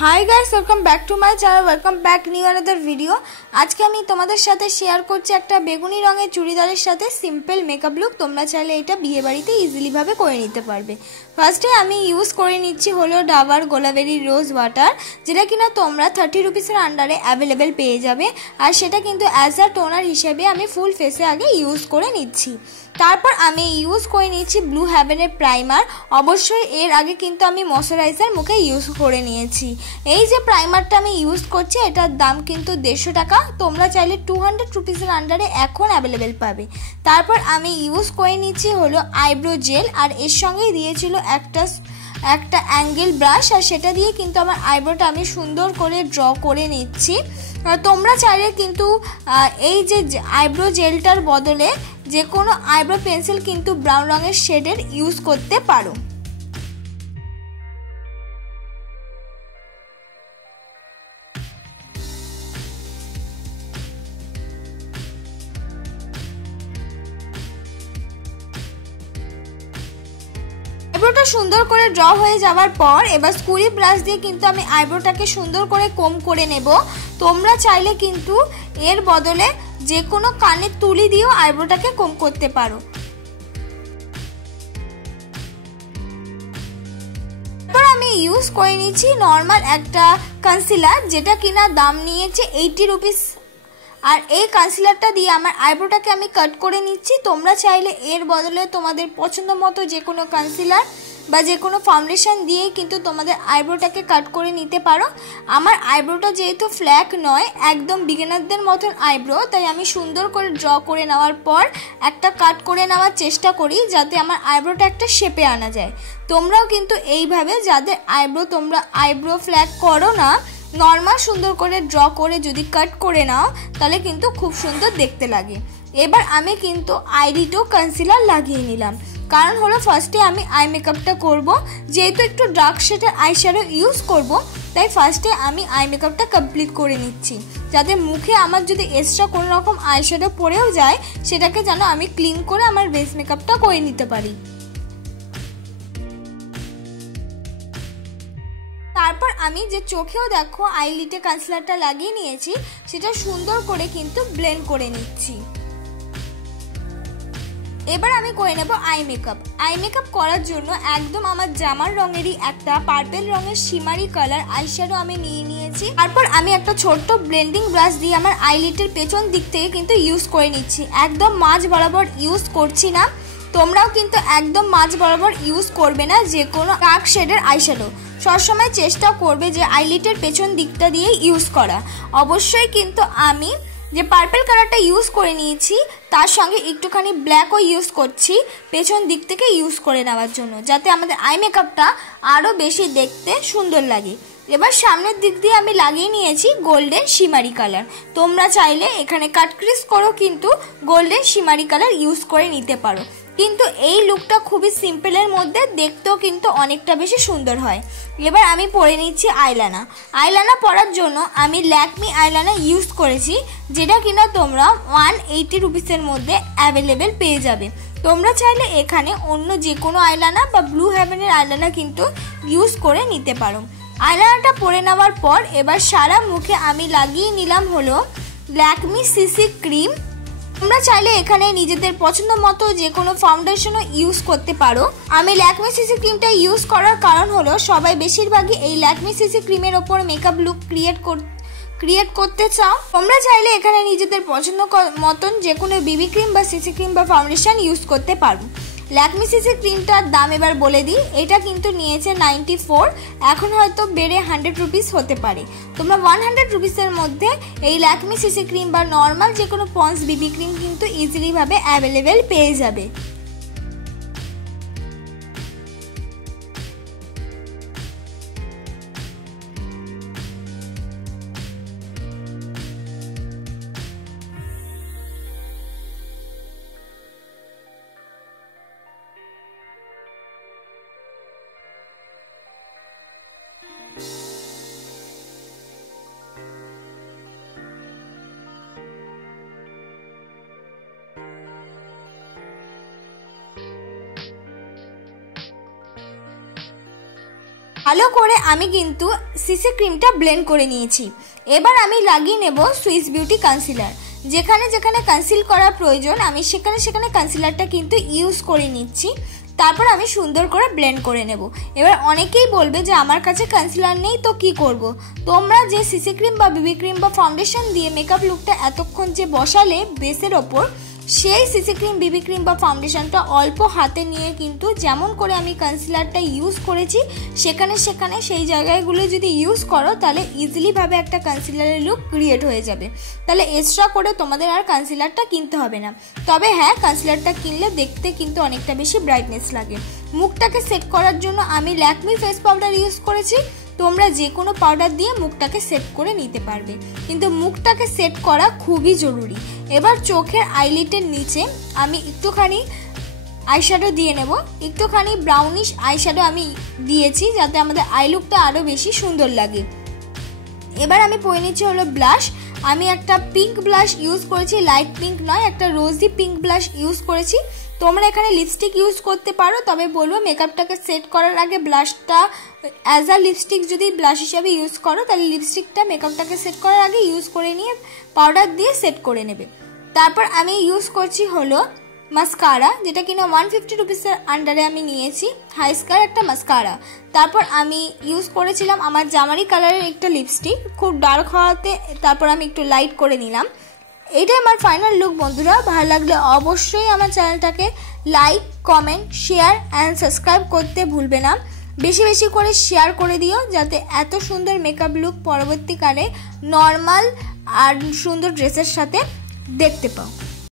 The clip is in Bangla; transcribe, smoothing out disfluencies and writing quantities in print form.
High guys welcome back to my channel welcome back new another video. आज के आमी तोमादेर साथे शेयर करछि एकटा बेगुनी रंगेर चूड़ीदारेर साथे सिम्पल मेकअप लुक। तोमरा चाइले एटा बिये बाड़ीते इजिली भावे करे निते पारबे। फार्स्टे आमी यूज करे निচ্ছি हलो डाबर गोलाबेरी रोज वाटार, जेटा किना तोमरा 30 रुपिसের आंडारे अवेलेबल पेये जाबे। आर सेटा किन्तु एज अ टोनार हिसेबे आमी फुल फेसे आगे यूज करे निচ্ছি। तारपर आमी यूज करे निচ্ছি ब्लू हेवेনের प्राइमार। अवश्यई एर आगे किन्तु आमी मयश्चाराइजार मुखे यूज करे निয়েছি। এই যে প্রাইমারটা আমি ইউজ করছি এটার দাম কিন্তু 150 টাকা। তোমরা চাইলে 200 রুপিসের আন্ডারে এখন অ্যাভেলেবেল পাবে। তারপর আমি ইউজ করে নিচ্ছি হলো আইব্রো জেল, আর এর সঙ্গে দিয়েছিল একটা অ্যাঙ্গেল ব্রাশ, আর সেটা দিয়ে কিন্তু আমার আইব্রোটা আমি সুন্দর করে ড্র করে নিচ্ছি। তোমরা চাইলে কিন্তু এই যে আইব্রো জেলটার বদলে যে কোনো আইব্রো পেন্সিল কিন্তু ব্রাউন রঙের শেডের ইউজ করতে পারো। আইব্রোটা সুন্দর করে ড্র হয়ে যাওয়ার পর এবার স্কুরি ব্রাশ দিয়ে কিন্তু আমি আইব্রোটাকে সুন্দর করে কোম করে নেব। তোমরা চাইলে কিন্তু এর বদলে যে কোনো কানের তুলি দিয়েও আইব্রোটাকে কোম করতে পারো। এবার আমি ইউজ করে নিচ্ছি নর্মাল একটা কনসিলার, যেটা কিনা দাম নিয়েছে 80 রুপিস। আর এই কনসিলারটা দিয়ে আমার আইব্রোটাকে আমি কাট করে নিচ্ছি। তোমরা চাইলে এর বদলে তোমাদের পছন্দ মতো যে কোনো কনসিলার বা যে কোনো ফাউন্ডেশন দিয়ে কিন্তু তোমাদের আইব্রোটাকে কাট করে নিতে পারো। আমার আইব্রোটা যেহেতু ফ্ল্যাক নয়, একদম বিগিনারদের মতন আইব্রো, তাই আমি সুন্দর করে ড্র করে নেওয়ার পর একটা কাট করে নেওয়ার চেষ্টা করি যাতে আমার আইব্রোটা একটা শেপে আনা যায়। তোমরাও কিন্তু এইভাবে যাদের তোমরা আইব্রো ফ্ল্যাক করো না, নর্মাল সুন্দর করে ড্র করে যদি কাট করে নাও তাহলে কিন্তু খুব সুন্দর দেখতে লাগে। এবার আমি কিন্তু আইরিটো কনসিলার লাগিয়ে নিলাম, কারণ হলো ফার্স্টে আমি আই মেকআপটা করব। যেহেতু একটু ডার্ক শেডের আই শ্যাডো ইউজ করব, তাই ফার্স্টে আমি আই মেকআপটা কমপ্লিট করে নিচ্ছি, যাতে মুখে আমার যদি এক্সট্রা কোনো রকম আই শ্যাডো পড়েও যায় সেটাকে যেন আমি ক্লিন করে আমার বেস মেকআপটা করে নিতে পারি। তারপর আমি যে চোখেও দেখো আইলিটে কনসিলারটা লাগিয়ে নিয়েছি, সেটা সুন্দর করে কিন্তু ব্লেন্ড করে নিচ্ছি। এবার আমি করে নেব আই মেকআপ। আই মেকআপ করার জন্য একদম আমার জামার রঙেরই একটা পার্পল রঙের শিমারি কালার আইশ্যাডো আমি নিয়ে নিয়েছি। তারপর আমি একটা ছোট্ট ব্লেন্ডিং ব্রাশ দিয়ে আমার আইলিটের পেছন দিক থেকে কিন্তু ইউজ করে নিচ্ছি। একদম মাঝ বরাবর ইউজ করছি না। তোমরাও কিন্তু একদম মাঝ বরাবর ইউজ করবে না যে কোনো ডার্ক শেডের আইশ্যাডো। সবসময় চেষ্টা করবে যে আইলিটের পেছন দিকটা দিয়ে ইউজ করা। অবশ্যই কিন্তু আমি যে পার্পল কালারটা ইউজ করে নিয়েছি তার সঙ্গে একটুখানি ব্ল্যাকও ইউজ করছি পেছন দিক থেকে ইউজ করে নেওয়ার জন্য, যাতে আমাদের আই মেকআপটা আরও বেশি দেখতে সুন্দর লাগে। এবার সামনের দিক দিয়ে আমি লাগিয়ে নিয়েছি গোল্ডেন শিমারি কালার। তোমরা চাইলে এখানে কাট ক্রিস করেও কিন্তু গোল্ডেন শিমারি কালার ইউজ করে নিতে পারো, কিন্তু এই লুকটা খুবই সিম্পলের মধ্যে দেখতেও কিন্তু অনেকটা বেশি সুন্দর হয়। এবার আমি পরে নিচ্ছি আইলাইনার। আইলাইনার পরার জন্য আমি ল্যাকমি আইলাইনার ইউজ করেছি, যেটা কিনা তোমরা 180 রুপিসের মধ্যে অ্যাভেলেবেল পেয়ে যাবে। তোমরা চাইলে এখানে অন্য যে কোনো আইলাইনার বা ব্লু হেভেনের আইলাইনার কিন্তু ইউজ করে নিতে পারো। আইলাইনারটা পরে নেওয়ার পর এবার সারা মুখে আমি লাগিয়ে নিলাম হলো ল্যাকমি সিসি ক্রিম। তোমরা চাইলে এখানে নিজেদের পছন্দ মতো যে কোনো ফাউন্ডেশনও ইউজ করতে পারো। আমি ল্যাকমি সিসি ক্রিমটা ইউজ করার কারণ হলো সবাই বেশিরভাগই এই ল্যাকমি সিসি ক্রিমের ওপর মেকআপ লুক ক্রিয়েট করতে চাও। তোমরা চাইলে এখানে নিজেদের পছন্দ মতন যে কোনো বিবি ক্রিম বা সিসি ক্রিম বা ফাউন্ডেশন ইউজ করতে পারো। ল্যাকমি সিসি ক্রিমটার দাম এবার বলে দিই। এটা কিন্তু নিয়েছে 94, এখন হয়তো বেড়ে 100 রুপিস হতে পারে। তোমরা 100 রুপিসের মধ্যে এই ল্যাকমি সিসি ক্রিম বা নর্মাল যে কোনো পন্স বিবি ক্রিম কিন্তু ইজিলি ভাবে অ্যাভেলেবেল পেয়ে যাবে। ভালো করে আমি কিন্তু সিসি ক্রিমটা ব্লেন্ড করে নিয়েছি। এবার আমি লাগিয়ে নেব সুইস বিউটি কনসিলার। যেখানে যেখানে কনসিল করার প্রয়োজন আমি সেখানে সেখানে কনসিলারটা কিন্তু ইউজ করে নিচ্ছি। তারপর আমি সুন্দর করে ব্লেন্ড করে নেব। এবার অনেকেই বলবে যে আমার কাছে কনসিলার নেই তো কি করব। তোমরা যে সিসি ক্রিম বা বিবি ক্রিম বা ফাউন্ডেশন দিয়ে মেকআপ লুকটা এতক্ষণ যে বসালে বেসের ওপর, সেই সিসি ক্রিম বিবি ক্রিম বা ফাউন্ডেশনটা অল্প হাতে নিয়ে কিন্তু যেমন করে আমি কনসিলারটা ইউজ করেছি সেখানে সেখানে সেই জায়গাগুলো যদি ইউজ করো তাহলে ইজিলিভাবে একটা কনসিলারের লুক ক্রিয়েট হয়ে যাবে। তাহলে এক্সট্রা করে তোমাদের আর কনসিলারটা কিনতে হবে না। তবে হ্যাঁ, কনসিলারটা কিনলে দেখতে কিন্তু অনেকটা বেশি ব্রাইটনেস লাগে। মুখটাকে সেট করার জন্য আমি ল্যাকমি ফেস পাউডার ইউজ করেছি। তোমরা যে কোনো পাউডার দিয়ে মুখটাকে সেট করে নিতে পারবে, কিন্তু মুখটাকে সেট করা খুবই জরুরি। এবার চোখের আইলিটের নিচে আমি একটুখানি আইশ্যাডো দিয়ে নেব। একটুখানি ব্রাউনিশ আইশ্যাডো আমি দিয়েছি যাতে আমাদের আই লুকটা আরও বেশি সুন্দর লাগে। এবার আমি পরে নিচ্ছি হলো ব্লাশ। আমি একটা পিঙ্ক ব্লাশ ইউজ করেছি, লাইট পিঙ্ক নয়, একটা রোজি পিঙ্ক ব্লাশ ইউজ করেছি। তোমরা এখানে লিপস্টিক ইউজ করতে পারো, তবে বলবো মেকআপটাকে সেট করার আগে ব্লাশটা অ্যাজ আ লিপস্টিক যদি ব্লাশ হিসাবে ইউজ করো তাহলে লিপস্টিকটা মেকআপটাকে সেট করার আগে ইউজ করে নিয়ে পাউডার দিয়ে সেট করে নেবে। তারপর আমি ইউজ করছি হলো মাস্কারা, যেটা কিনা 150 রুপিসের আন্ডারে আমি নিয়েছি, হাই স্কার একটা মাস্কারা। তারপর আমি ইউজ করেছিলাম আমার জামারি কালারের একটা লিপস্টিক, খুব ডার্ক হওয়াতে তারপর আমি একটু লাইট করে নিলাম। এইটাই আমার ফাইনাল লুক বন্ধুরা। ভালো লাগলে অবশ্যই আমার চ্যানেলটাকে like, comment, share and subscribe করতে ভুলবে না। বেশি বেশি করে শেয়ার করে দিও যাতে এত সুন্দর মেকআপ লুক পরবর্তীকালে নর্মাল আর সুন্দর ড্রেসের সাথে দেখতে পাও।